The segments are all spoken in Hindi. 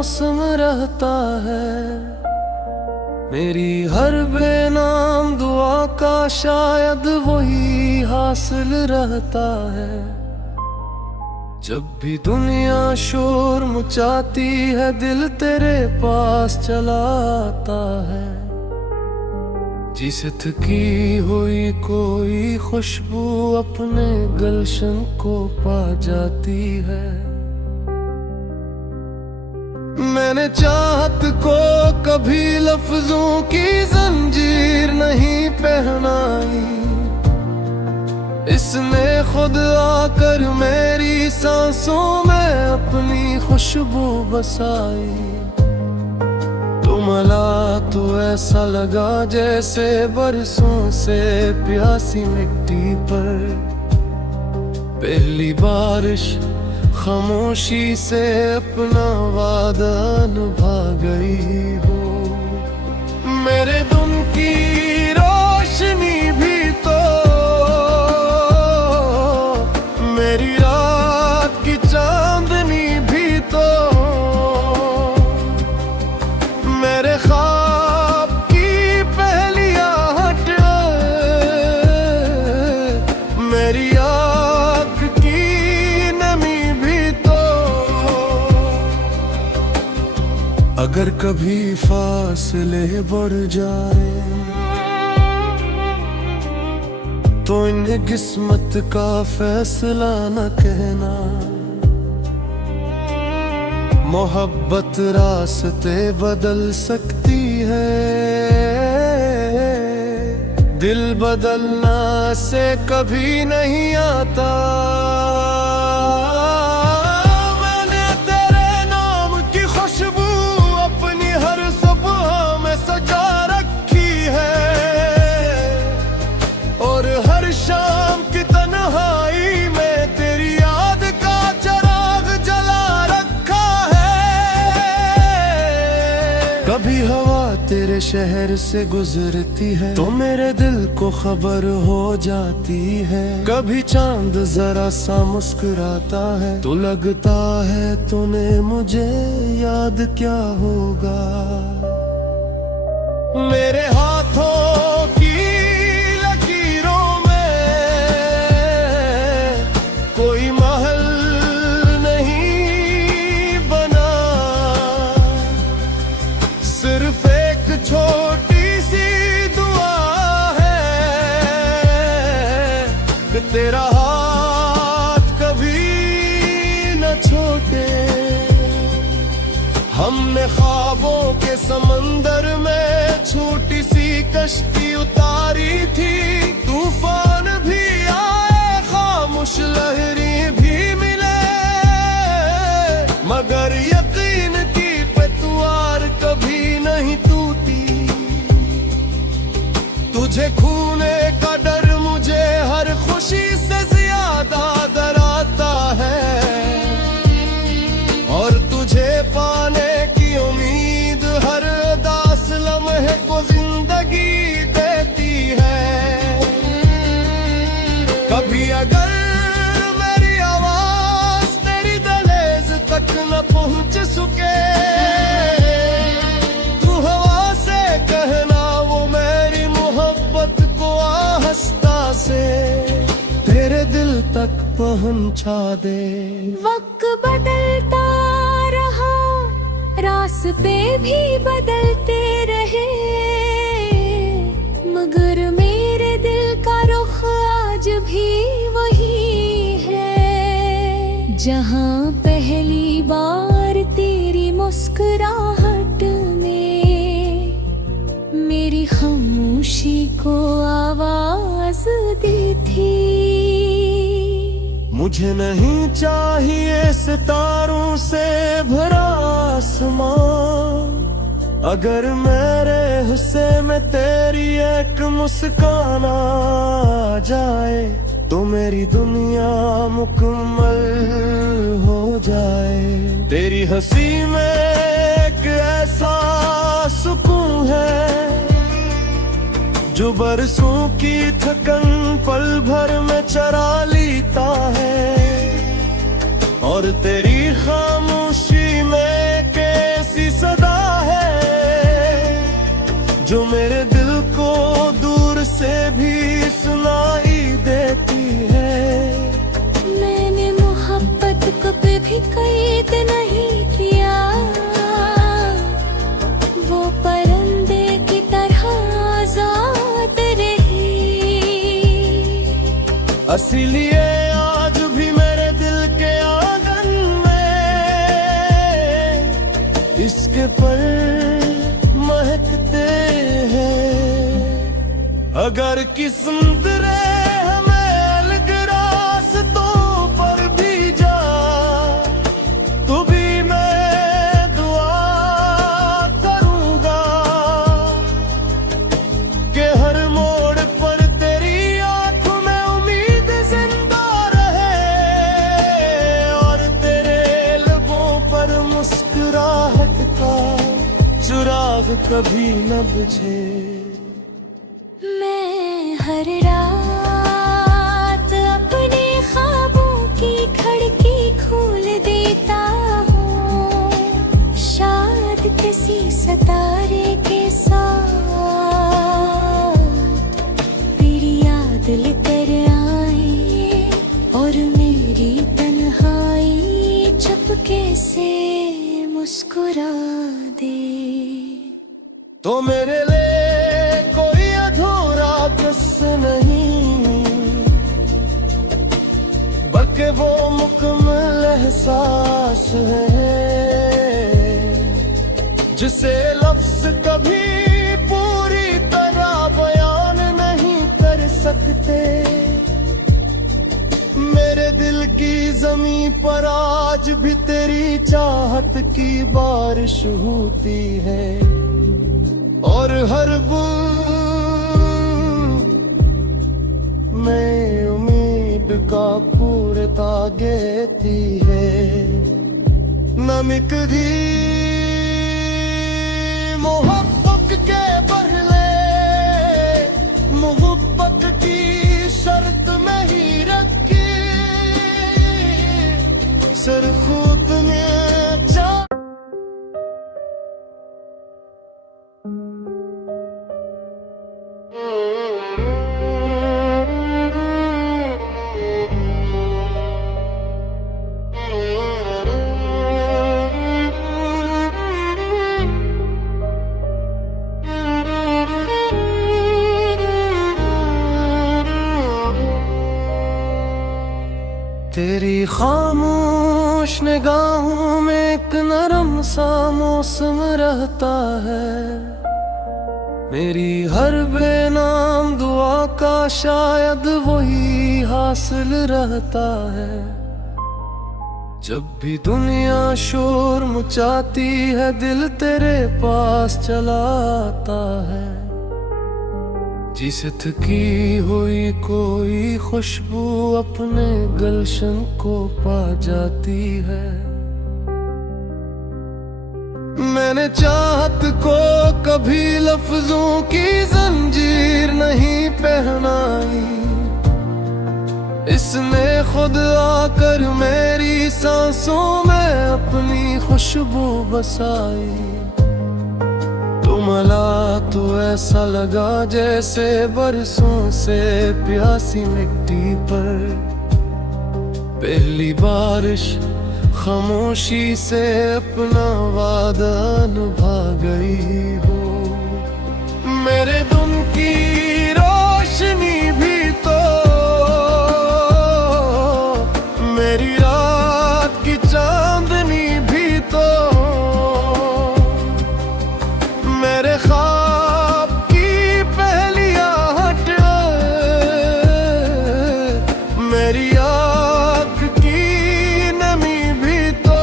मौसम रहता है। मेरी हर बेनाम दुआ का शायद वही हासिल रहता है। जब भी दुनिया शोर मचाती है दिल तेरे पास चला आता है। जिसे थकी हुई कोई खुशबू अपने गुलशन को पा जाती है। मैंने चाहत को कभी लफ्जों की जंजीर नहीं पहनाई। इसने खुद आकर मेरी सांसों में अपनी खुशबू बसाई। तुम मिला तो ऐसा लगा जैसे बरसों से प्यासी मिट्टी पर पहली बारिश खामोशी से अपना वादा निभा गई हो। मेरे दुम की रोशनी भी तो मेरी रात की चांदनी भी तो मेरे ख्वाब की पहली आहट मेरी आँख की नमी भी तो। अगर कभी फासले बढ़ जाए तो इन्हें किस्मत का फैसला न कहना। मोहब्बत रास्ते बदल सकती है, दिल बदलना से कभी नहीं आता। मैंने तेरे नाम की खुशबू अपनी हर सुबह में सजा रखी है और हर शाम की तन्हाई में तेरी याद का चिराग जला रखा है। कभी हवा तेरे शहर से गुजरती है तो मेरे दिल को खबर हो जाती है। कभी चांद जरा सा मुस्कुराता है तो लगता है तूने मुझे याद क्या होगा। मेरे हाथों की लकीरों में कोई महल नहीं बना, सिर्फ एक छोटी सी दुआ है कि तेरा हाथ कभी न छूटे। हमने ख्वाबों के समंदर में छोटी सी कश्ती उतारी थी। तूफान भी आए खामोश लहरें भी मिले मगर यकीन की पतवार कभी नहीं टूटी। तुझे खोने का डर मुझे हर खुशी से ज्यादा डराता है और तुझे पाने की उम्मीद हर उदास लम्हे को जिंदगी देती है। कभी अगर मेरी आवाज तेरी दहलीज तक न पहुंच सके तू हवा से कहना वो मेरी मोहब्बत को आहिस्ता से तेरे दिल तक पहुंचा दे। वक्त बदलता रहा रास्ते भी बदलते रहे मगर मेरे दिल का रुख आज भी वही है। जहाँ पहली बार तेरी मुस्कुराहट ने मेरी खामोशी को आवाज दी थी। मुझे नहीं चाहिए सितारों से भरा आसमां, अगर मेरे हिस्से में तेरी एक मुस्कान आ जाए तो मेरी दुनिया मुकम्मल हो जाए। तेरी हंसी में एक ऐसा सुकून है जो बरसों की थकन पल भर में चरा लेता है और तेरी खामोशी में के कैद नहीं किया, वो परिंदे की तरह आजाद रही। इसीलिए आज भी मेरे दिल के आंगन में इसके पर महकते हैं। अगर किस्मत रे हमें अलग रास्तों पर भी जा, तो भी मैं दुआ करूंगा कि हर मोड़ पर तेरी आंख में उम्मीद जिंदा रहे, और तेरे लबों पर मुस्कुराहट का चिराग कभी न बुझे। मैं हर रात अपने ख्वाबों की खिड़की खोल देता हूँ, शायद किसी सितारे के साथ तेरी याद लेकर आए, और मेरी तन्हाई चुपके से मुस्कुरा दे। तो मेरे लिए कोई अधूरा किस्सा नहीं, बल्कि वो मुकम्मल एहसास है, जिसे लफ्ज कभी पूरी तरह बयान नहीं कर सकते। मेरे दिल की ज़मीं पर आज भी तेरी चाहत की बारिश होती है, और हर बूंद में उम्मीद का पूरता गेती है। नमक दी मोहब्बत के बदले मोहब्बत की शर्त में ही रखी, सर खुद ने तेरी खामोश निगाहों में एक नरम सा मौसम रहता है, मेरी हर बेनाम दुआ का शायद वही हासिल रहता है। जब भी दुनिया शोर मचाती है, दिल तेरे पास चला आता है, जिसे थकी हुई कोई खुशबू अपने गलशन को पा जाती है। मैंने चाहत को कभी लफ्जों की जंजीर नहीं पहनाई, इसने खुद आकर मेरी सांसों में अपनी खुशबू बसाई। मिला तो ऐसा लगा जैसे बरसों से प्यासी मिट्टी पर पहली बारिश खामोशी से अपना वादा निभा गई हो। मेरे दुम की रोशनी भी तो मेरी रात की चांदनी भी तो मेरे ख्वाब की पहली आहट, मेरी आँख की नमी भी तो।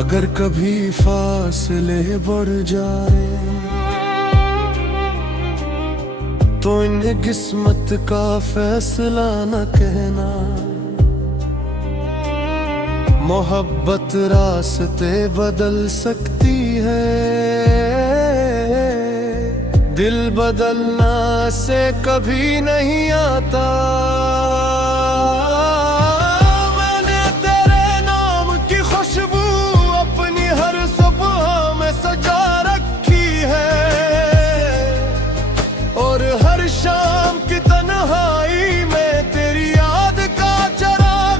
अगर कभी फासले बढ़ जाए तो इन्हें किस्मत का फैसला न कहना। मोहब्बत रास्ते बदल सकती है, दिल बदलना से कभी नहीं आता। मैंने तेरे नाम की खुशबू अपनी हर सुबह में सजा रखी है, और हर शाम की तन्हाई में तेरी याद का चराग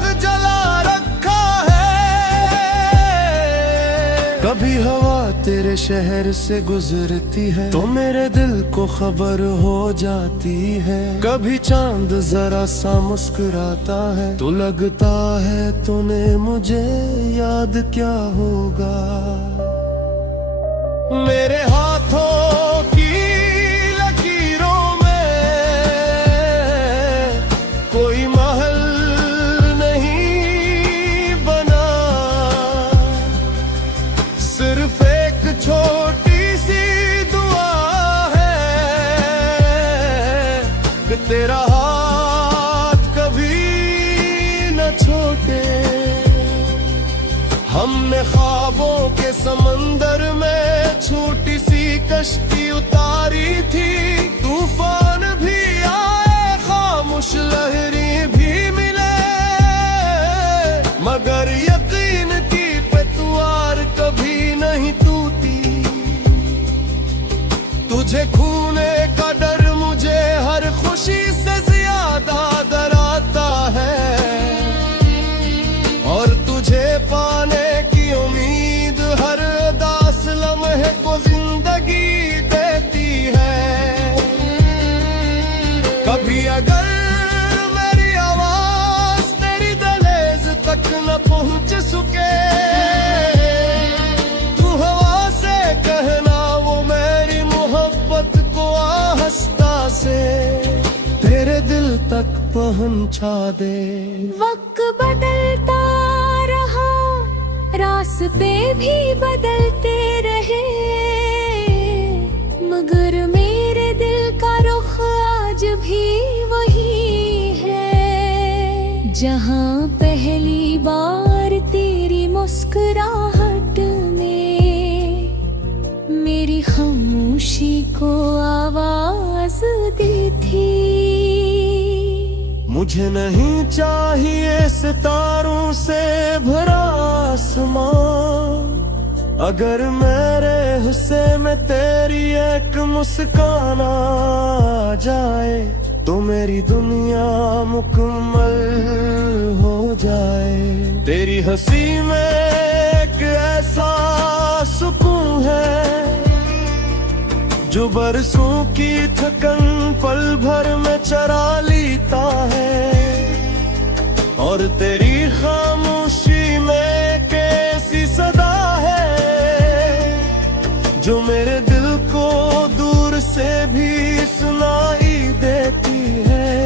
कभी हवा तेरे शहर से गुजरती है तो मेरे दिल को खबर हो जाती है। कभी चांद जरा सा मुस्कुराता है तो लगता है तूने मुझे याद क्या होगा। मेरे हाथों की लकीरों में कोई महल नहीं बना, सिर्फ एक छोटी सी दुआ है कि तेरा हाथ कभी न छूटे। हमने ख्वाबों के समंदर में छोटी सी कश्ती उतारी थी। तूफान भी आए, खामोश लहरें भी मिले, मगर यकीन की पतवार कभी नहीं टूटी। तुझे खोने का डर मुझे हर खुशी से ज्यादा डराता है, और तुझे पाने की उम्मीद हर उदास लम्हे को जिंदगी देती है। कभी अगर मेरी आवाज तेरी दहलीज तक न पहुंच सके, तू हवा से कहना वो मेरी मोहब्बत को आहिस्ता से तेरे दिल तक पहुंचा दे। वक्त बदलता रहा, रास्ते भी बदलते रहे, मगर मेरे दिल का रुख आज भी वही है। जहाँ पहली बार तेरी मुस्कुराहट ने मेरी खामोशी को आवाज दी थी। मुझे नहीं चाहिए सितारों से भरा आसमां, अगर मेरे हिस्से में तेरी एक मुस्कान आ जाए तो मेरी दुनिया मुकम्मल हो जाए। तेरी हंसी में एक ऐसा सुकून है जो बरसों की थकन पल भर में चरा लेता है, और तेरी खामोशी में कैसी सदा है जो मेरे दिल को दूर से भी सुनाई देती है।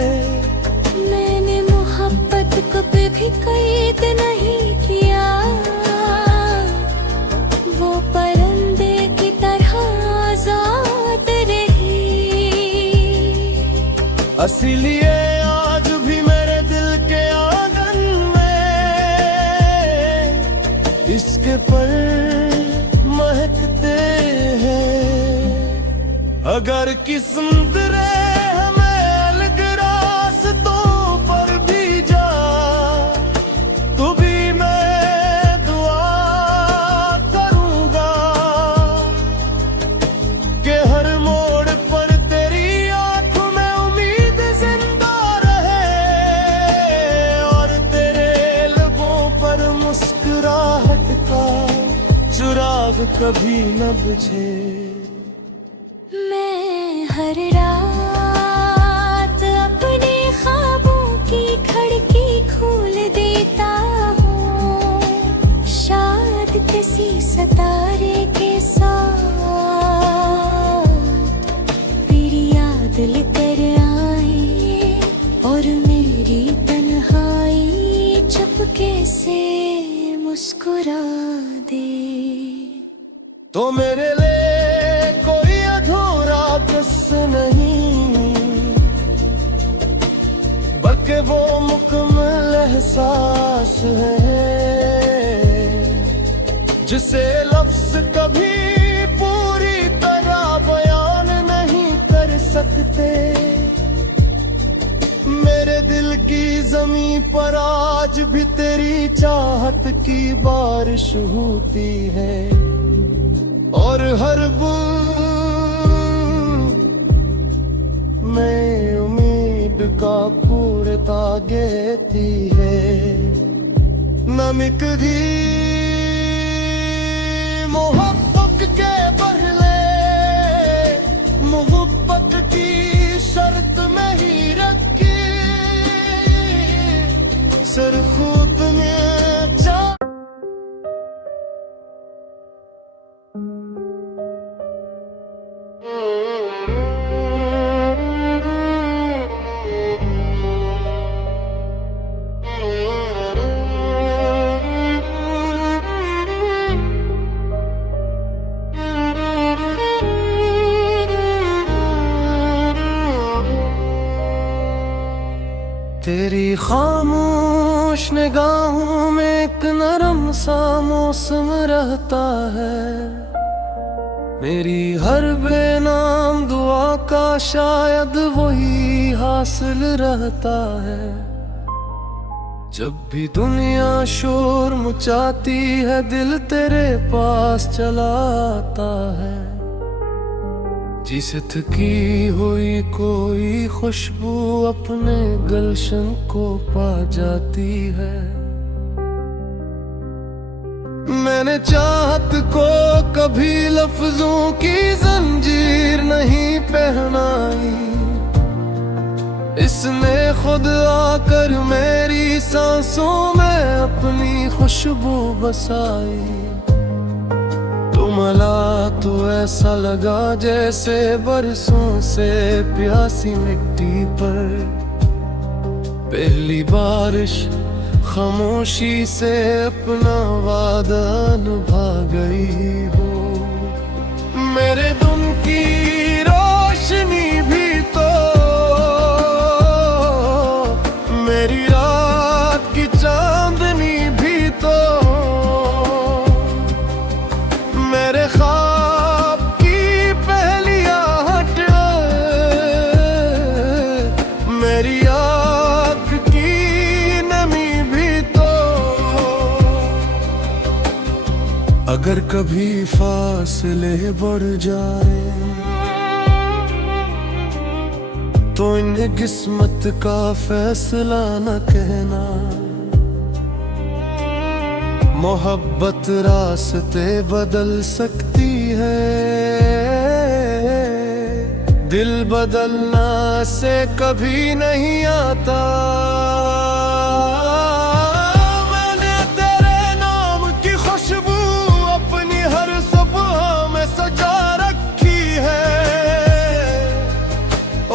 मैंने मोहब्बत को कभी कैद नहीं किया, वो परिंदे की तरह आजाद रही। इसीलिए आज भी मेरे दिल के आंगन में इसके पर महकते हैं। अगर किस्मत रे हमें अलग रास्तों पर भी जा, तो भी मैं दुआ करूंगा कि हर मोड़ पर तेरी आंखों में उम्मीद जिंदा रहे, और तेरे लबों पर मुस्कुराहट का चिराग कभी न बुझे। मैं हर रात अपने ख्वाबों की खिड़की खोल देता हूँ, शायद किसी सितारे के साथ तेरी याद लेकर आए, और मेरी तन्हाई चुपके से मुस्कुरा दे। तो मेरे लिए कोई अधूरा किस्सा नहीं, बल्कि वो मुकम्मल एहसास है जिसे लफ्ज कभी पूरी तरह बयान नहीं कर सकते। मेरे दिल की ज़मीं पर आज भी तेरी चाहत की बारिश होती है, और हर बूंद में उम्मीद का पूरता गेती है। नमक दी मोहब्बत के बदले मोहब्बत की शर्त में ही रखी सर खुद ने तेरी खामोश निगाहों में एक नरम सा मौसम रहता है। मेरी हर बेनाम दुआ का शायद वही हासिल रहता है। जब भी दुनिया शोर मचाती है दिल तेरे पास चला आता है। जिसे थकी हुई कोई खुशबू अपने गलशन को पा जाती है। मैंने चाहत को कभी लफ्जों की जंजीर नहीं पहनाई। इसने खुद आकर मेरी सांसों में अपनी खुशबू बसाई। तुमला तो ऐसा लगा जैसे बरसों से प्यासी मिट्टी पर पहली बारिश खामोशी से अपना वादा निभा गई हो। मेरे दुम की रोशनी भी तो मेरी रात की चांदनी भी तो मेरे ख्वाब की पहली आहट मेरी आँख की नमी भी तो। अगर कभी फासले बढ़ जाए तो इन्हें किस्मत का फैसला न कहना। मोहब्बत रास्ते बदल सकती है। दिल बदलना से कभी नहीं आता। मैंने तेरे नाम की खुशबू अपनी हर सुबह में सजा रखी है।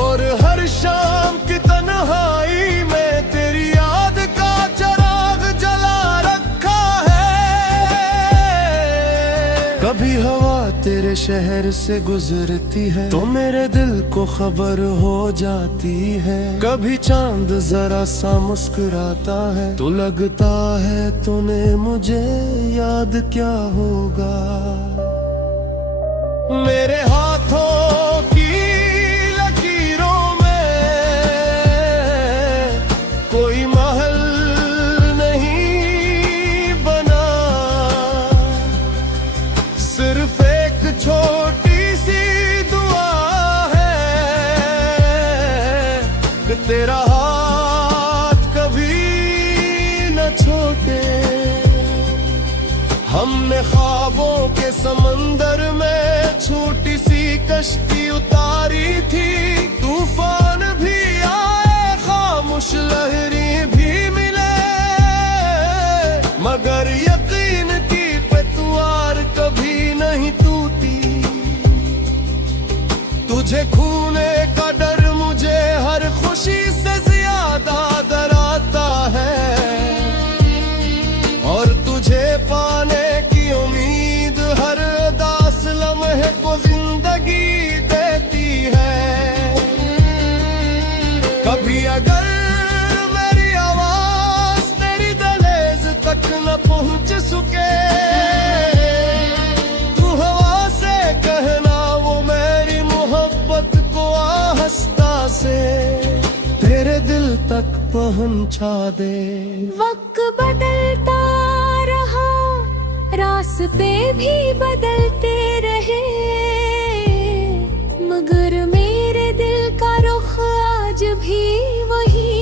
और हर शाम की तन्हाई में तेरी याद का चिराग जला रखा है। कभी हवा तेरे शहर से गुजरती है तो मेरे दिल को खबर हो जाती है। कभी चांद जरा सा मुस्कुराता है तो लगता है तूने मुझे याद क्या होगा। मेरे हाथों की लकीरों में कोई महल नहीं बना। सिर्फ एक छोटी सी दुआ है कि तेरा हाथ कभी न छोड़े। हमने ख्वाबों के समंदर में छोटी सी कश्ती उतारी थी। तूफान भी आए खामोश लहरी भी मिले मगर यकीन की पतवार कभी नहीं टूटी। तुझे खोने का डर मुझे हर खुशी से ज्यादा डराता है। और तुझे पाने की उम्मीद हर दास लम्हे को जिंदगी देती है। कभी अगर मेरी आवाज तेरी दहलीज तक न पहुंच सके तू हवा से कहना वो मेरी मोहब्बत को आहिस्ता से तेरे दिल तक पहुंचा दे। वक्त बदलता रहा रास्ते भी बदलते रहे मगर मेरे दिल का रुख आज भी वही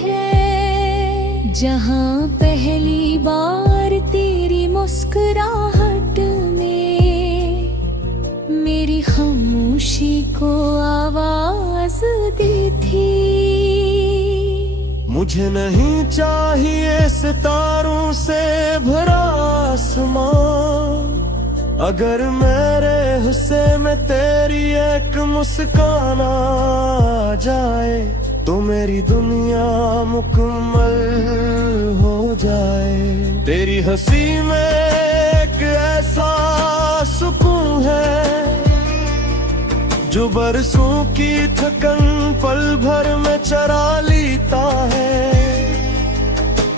है। जहाँ पहली बार तेरी मुस्कुराहट ने खामोशी को आवाज दी थी। मुझे नहीं चाहिए सितारों से भरा आसमां, अगर मेरे हिस्से में तेरी एक मुस्कान आ जाए तो मेरी दुनिया मुकम्मल हो जाए। तेरी हंसी में एक ऐसा सुकून है जो बरसों की थकन पल भर में चरा लेता है।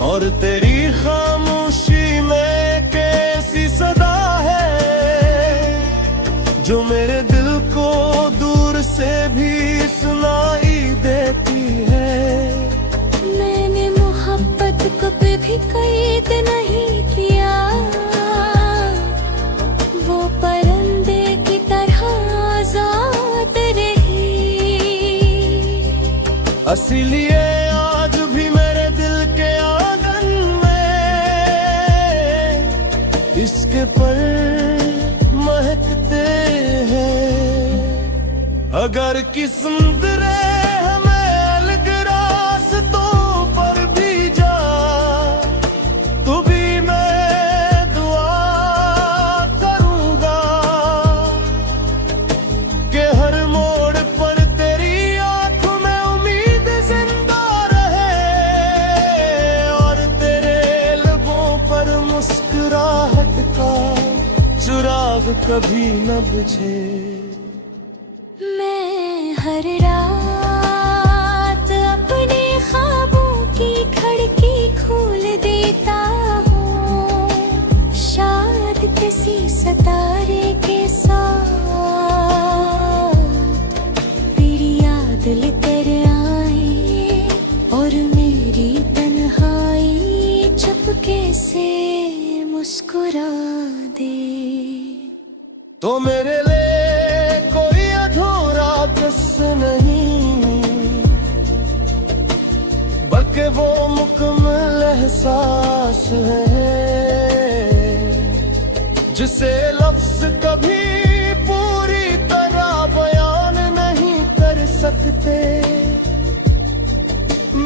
और तेरी खामोशी में कैसी सदा है जो मेरे दिल को दूर से भी सुनाई देती है। मैंने मोहब्बत को कभी कैद नहीं किया, वो परिंदे की तरह आजाद रही। इसीलिए आज भी मेरे दिल के आंगन में इसके पर महकते हैं। अगर किस्मत रे हमें अलग रास्तों पर भी जा तो भी मैं दुआ करूंगा कि हर मोड़ पर तेरी आंखों में उम्मीद जिंदा रहे और तेरे लबों पर मुस्कुराहट का चिराग कभी न बुझे। मैं हर रात अपने ख्वाबों की खिड़की खोल देता हूँ, शायद किसी सितारे के साथ तेरी याद लेकर आए और मेरी तन्हाई चुपके से मुस्कुरा दे। तो मेरे लिए कोई अधूरा किस्सा नहीं, बल्कि वो मुकम्मल एहसास है जिसे लफ्ज कभी पूरी तरह बयान नहीं कर सकते।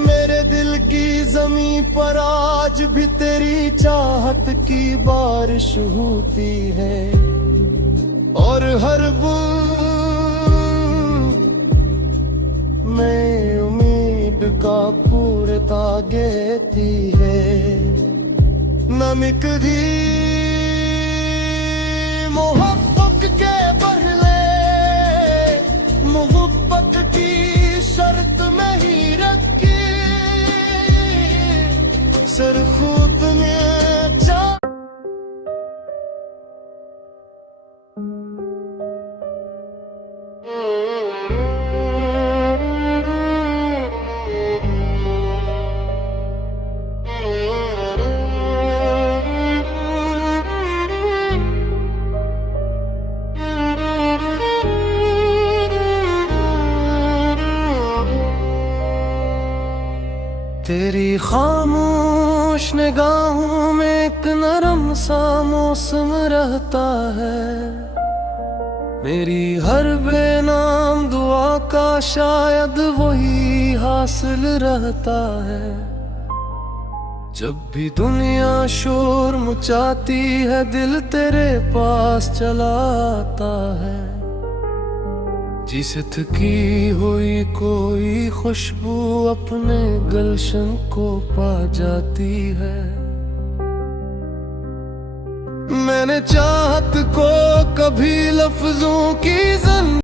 मेरे दिल की ज़मीं पर आज भी तेरी चाहत की बारिश होती है और हर बूंद में उम्मीद का पूरता गेती है। नमक दी मोहब्बत के बदले मोहब्बत की शर्त नहीं रखी, सर खुद ने तेरी खामोश निगाहों में एक नरम सा मौसम रहता है। मेरी हर बेनाम दुआ का शायद वही हासिल रहता है। जब भी दुनिया शोर मचाती है दिल तेरे पास चला आता है। जिसे थकी हुई कोई खुशबू अपने गलशन को पा जाती है। मैंने चाहत को कभी लफ्जों की